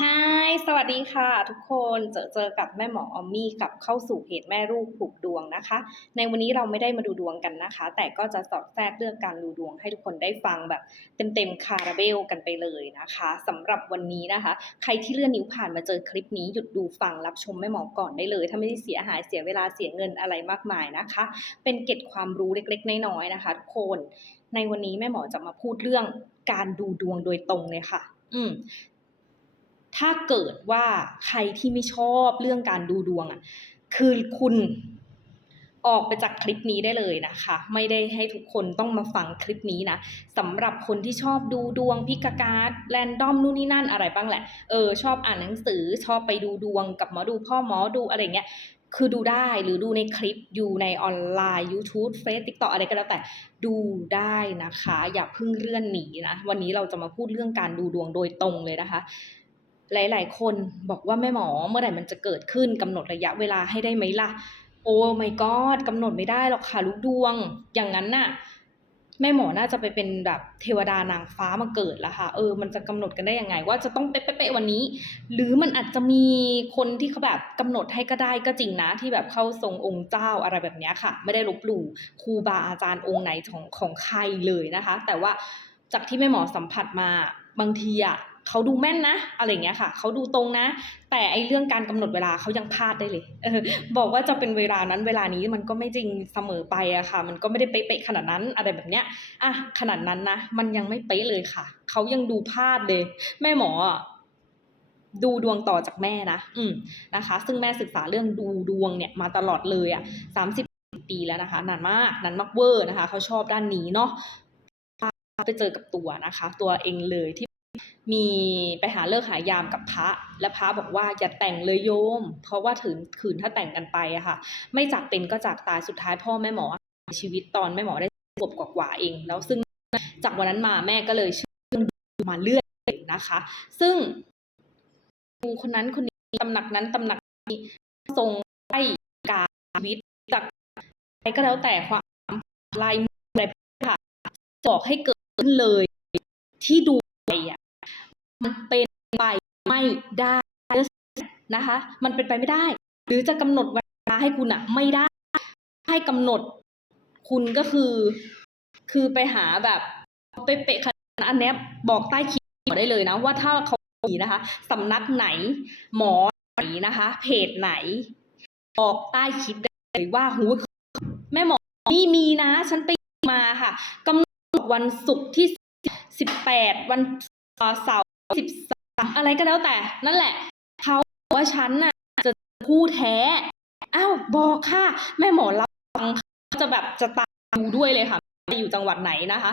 ฮายสวัสดีค่ะ ทุกคนเจอเจอกับแม่หมอออมมี่กับเข้าสู่เพจแม่ลูกผูกดวงนะคะ ในวันนี้เราไม่ได้มาดูดวงกันนะคะ แต่ก็จะสอดแทรกเรื่องการดูดวง ให้ทุกคนได้ฟังแบบเต็มๆคาราเบลกันไปเลยนะคะสำหรับวันนี้นะคะ ใครที่เลื่อนนิ้วผ่านมาเจอคลิปนี้หยุดดูฟังรับชมแม่หมอก่อนได้เลย ถ้าไม่ได้เสียหายเสียเวลาเสียเงินอะไรมากมายนะคะ เป็นเก็ดความรู้เล็กๆน้อยๆนะคะ ทุกคนในวันนี้แม่หมอจะมาพูดเรื่องการดูดวงโดยตรงเลยค่ะ อืม ถ้าเกิดว่าใครที่ไม่ชอบเรื่องการดูดวงอะคือคุณออกไปจากคลิปนี้ได้เลยนะคะ ไม่ได้ให้ทุกคนต้องมาฟังคลิปนี้นะสำหรับคนที่ชอบดูดวงพิกาการ์ดแรนดอมนู่นนี่นั่นอะไรบ้างแหละเออชอบอ่านหนังสือชอบไปดูดวงกับหมอดูพ่อหมอดูอะไรเงี้ยคือดูได้หรือดูในคลิปอยู่ในออนไลน์ YouTube Face TikTok อะไรก็แล้วแต่ดูได้นะคะ อย่าเพิ่งเลื่อนหนีนะ วันนี้เราจะมาพูดเรื่องการดูดวงโดยตรงเลยนะคะ หลาย ๆ คนบอกว่าแม่หมอเมื่อไหร่มันจะเกิดขึ้นกำหนดระยะเวลาให้ได้ไหมล่ะ โอ้ my god กำหนดไม่ได้หรอกค่ะลูกดวง อย่างนั้นน่ะแม่หมอน่าจะไปเป็นแบบเทวดานางฟ้ามาเกิดล้วค่ะ เออ มันจะกำหนดกันได้ยังไง ว่าจะต้องเป๊ะๆวันนี้ หรือมันอาจจะมีคนที่เขาแบบกำหนดให้ก็ได้ก็จริงนะ ที่แบบเข้าทรงองค์เจ้าอะไรแบบนี้ค่ะ ไม่ได้ลบหลู่ครูบาอาจารย์องค์ไหนของของใครเลยนะคะ แต่ว่าจากที่แม่หมอสัมผัสมาบางทีอะ เขาดูแม่นนะ อะไรเงี้ยค่ะ เขาดูตรงนะ แต่ไอเรื่องการกำหนดเวลาเขายังพลาดได้เลยเออบอกว่าจะเป็นเวลานั้นเวลานี้มันก็ไม่จริงเสมอไปอะค่ะ มันก็ไม่ได้เป๊ะๆขนาดนั้นอะไรแบบเนี้ยอะขนาดนั้นนะ มันยังไม่เป๊ะเลยค่ะ เขายังดูพลาดเลย แม่หมอดูดวงต่อจากแม่นะ อืมนะคะ ซึ่งแม่ศึกษาเรื่องดูดวงเนี่ยมาตลอดเลยอะสามสิบปีแล้วนะคะ นานมาก นานมากเวอร์นะคะ เขาชอบด้านนี้เนาะ ไปเจอกับตัวนะคะ ตัวเองเลยที่ มีไปหาเลิกหายามกับพระ และพระบอกว่าอย่าแต่งเลยโยม เพราะว่าถึงขืนถ้าแต่งกันไปอะค่ะ ไม่จากเป็นก็จากตายสุดท้ายพ่อแม่หมอชีวิตตอนแม่หมอได้ขวบกว่าเอง แล้วซึ่งจากวันนั้นมาแม่ก็เลยเชื่อมาเรื่อยนะคะ ซึ่งครูคนนั้นคนนี้ตำหนักนั้นตำหนักนี้ทรงได้การชีวิตจากใครก็แล้วแต่ความลายมืออะไรค่ะบอกให้เกิดขึ้นเลยที่ดูไปอะ มันเป็นไปไม่ได้นะคะ มันเป็นไปไม่ได้ หรือจะกำหนดเวลาให้คุณอะไม่ได้ ให้กำหนดคุณก็คือ คือไปหาแบบเป๊ะๆขนาดนั้นอันนี้บอกใต้คลิปได้เลยนะ ว่าถ้าเขามีนะคะสำนักไหน หมอไหนนะคะ เพจไหน บอกใต้คลิปได้เลยว่าหูแม่หมอนี่มีนะ ฉันไปมาค่ะกำหนดวันศุกร์ที่สิบแปดวันเสาร์ สิบสามอะไรก็แล้วแต่ นั่นแหละ เขาบอกว่าฉันน่ะจะพูดแท้ อ้าวบอกค่ะ แม่หมอรับฟังจะแบบจะตามดูด้วยเลยค่ะจะอยู่จังหวัดไหนนะคะ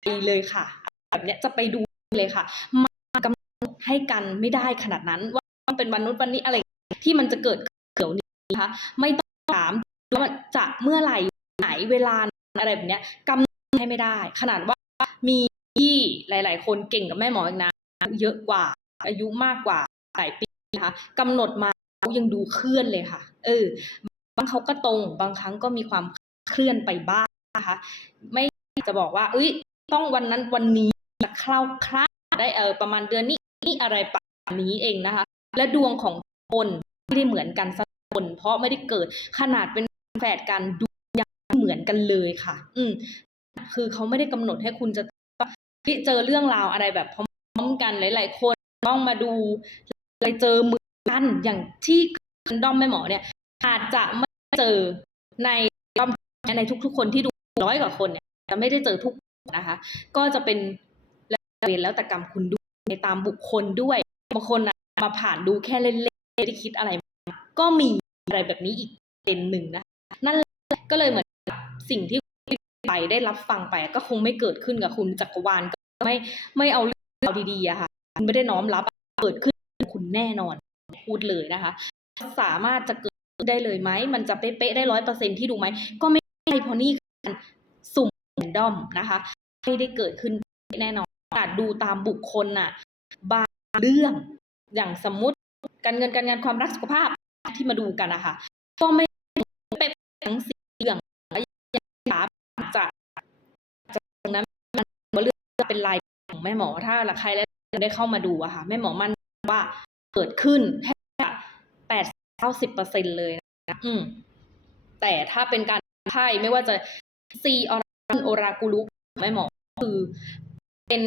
ไปเลยค่ะ แบบเนี้ยจะไปดูเลยค่ะมากำหนดให้กันไม่ได้ขนาดนั้น ว่าต้องเป็นวันนู้นวันนี้อะไรที่มันจะเกิดเกี่ยวนี้นะคะไม่ต้องถามว่ามันจะเมื่อไหร่ไหนเวลาอะไรแบบเนี้ยกำหนดให้ไม่ได้ ขนาดว่ามีที่หลาย ๆ คนเก่งกับแม่หมออีกนะ เยอะกว่า อายุมากกว่าหลายปีนะคะกำหนดมาเขายังดูเคลื่อนเลยค่ะ เออ บางเขาก็ตรง บางครั้งก็มีความเคลื่อนไปบ้างนะคะ ไม่จะบอกว่า เอ้ย ต้องวันนั้นวันนี้คร่าวคร่าวได้เออประมาณเดือนนี้นี่อะไรประมาณนี้เองนะคะ และดวงของคนไม่ได้เหมือนกันสักคน เพราะไม่ได้เกิดขนาดเป็นแฝดกันดูยังไม่เหมือนกันเลยค่ะ อืมคือเขาไม่ได้กำหนดให้คุณจะต้องเจอเรื่องราวอะไรแบบพร้อม ๆกันหลาย ๆ คนต้องมาดูเลยเจอมือกันอย่างที่ด้อมแม่หมอเนี่ยอาจจะไม่เจอในด้อมในทุก ๆ คนที่ดูร้อยกว่าคนเนี่ยจะไม่ได้เจอทุกคนนะคะ ก็จะเป็นแล้วเวรแล้วแต่กรรมคุณดูในตามบุคคลด้วยบางคนนะมาผ่านดูแค่เล่นๆไม่ได้คิดอะไร ก็มีอะไรแบบนี้อีกเป็นหนึ่งนะะนั่นก็เลยเหมือนสิ่งที่ไปได้รับฟังไปก็คงไม่เกิดขึ้นกับคุณจักรวาลก็ไม่ไม่เอา เอาวดีๆอะค่ะคุณไม่ได้น้อมรับเกิดขึ้นคุณแน่นอนพูดเลยนะคะ สามารถจะเกิดได้เลยไหมมันจะเป๊ะๆได้ร้อยเปอร์เซ็นที่ดูไหมก็ไม่ได้เพราะนี่คือการสุ่มดอมนะคะไม่ได้เกิดขึ้นแน่นอนอาจดูตามบุคคลน่ะ บางเรื่องอย่างสมมุติการเงินการงานความรักสุขภาพที่มาดูกันนะคะก็ไม่เป๊ะทั้งสี่เรื่องอย่างช้าจะจะตรงนั้นมันเรื่องจะเป็นลาย แม่หมอถ้าละใครแล้วได้เข้ามาดูอะค่ะ แม่หมอมั่นว่าเกิดขึ้นแค่แปดเก้าสิบเปอร์เซ็นเลยนะอืมแต่ถ้าเป็นการไพ่ไม่ว่าจะซีออรันโอรากูลุแม่หมอคือเป็น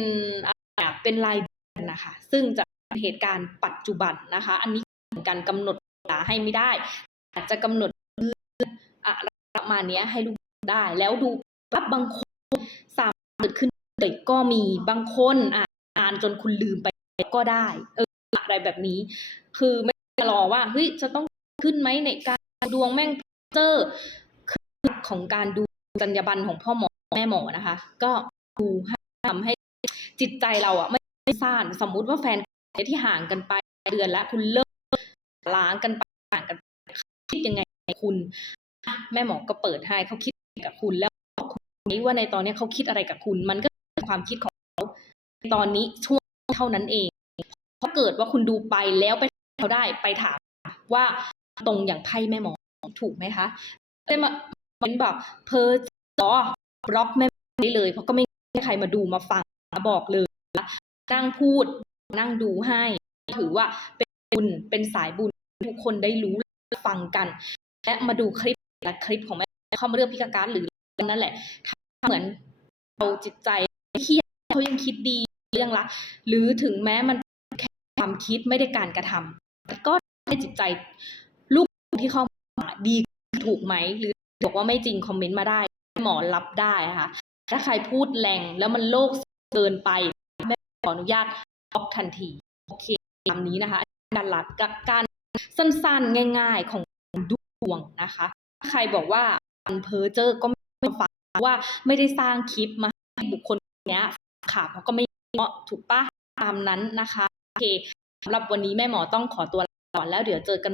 อะไรเป็นลายเดือนนะคะ ซึ่งจะเป็นเหตุการณ์ปัจจุบันนะคะ อันนี้การกำหนดเวลาให้ไม่ได้ อาจจะกำหนดเอะไรประมาณนี้ให้ลูกได้ แล้วดูปั๊บบางคนสามารถเกิดขึ้น เลยก็มีบางคนอะอ่านจนคุณลืมไปก็ได้เอออะไรแบบนี้ คือไม่รอว่าเฮ้ยจะต้องขึ้นไหมในการดวงแม่งเจอคือของการดูจรรยาบรรณของพ่อหมอแม่หมอนะคะ ก็ดูให้ทำให้จิตใจเราอะไม่ซ่านสมมุติว่าแฟนที่ห่างกันไปเดือนแล้วคุณเลิกล้างกันไปห่างกันคิดยังไงคุณแม่หมอก็เปิดให้เขาคิดกับคุณแล้วบอกคุณนี้ว่าในตอนนี้เขาคิดอะไรกับคุณมันก็เความคิดของเขาตอนนี้ช่วงเท่านั้นเองเพราะเกิดว่าคุณดูไปแล้วไปเขาได้ไปถามว่าตรงอย่างไพ่แม่หมอถูกไหมคะได้มาเป็นแบบเพอจอบล็อกแม่ได้เลย เพราะก็ไม่มีใครมาดูมาฟังมาบอกเลยนั่งพูดนั่งดูให้ ถือว่าเป็นบุญเป็นสายบุญทุกคนได้รู้ฟังกัน และมาดูคลิปและคลิปของแม่เข้ามาเรื่องพิการหรือนั่นแหละเหมือนเราจิตใจ เครียดเขายังคิดดีเรื่องละหรือถึงแม้มันแค่ความคิดไม่ได้การกระทำแต่ก็ให้จิตใจลูกที่เข้ามาดีถูกไหมหรือบอกว่าไม่จริงคอมเมนต์มาได้ หมอรับได้นะคะถ้าใครพูดแรงแล้วมันโลกเกินไปไม่ขออนุญาตบล็อกทันทีโอเคตามนี้นะคะการหลักกับการสั้นๆง่าย ๆของดวงนะคะถ้าใครบอกว่าเพ้อเจอก็ไม่ฟังว่าไม่ได้สร้างคลิปมาให้บุคคล เนี้ยค่ะเพราะก็ไม่เหมาะถูกปะตามนั้นนะคะโอเคสำหรับวันนี้แม่หมอต้องขอตัวก่อนแล้วเดี๋ยวเจอกัน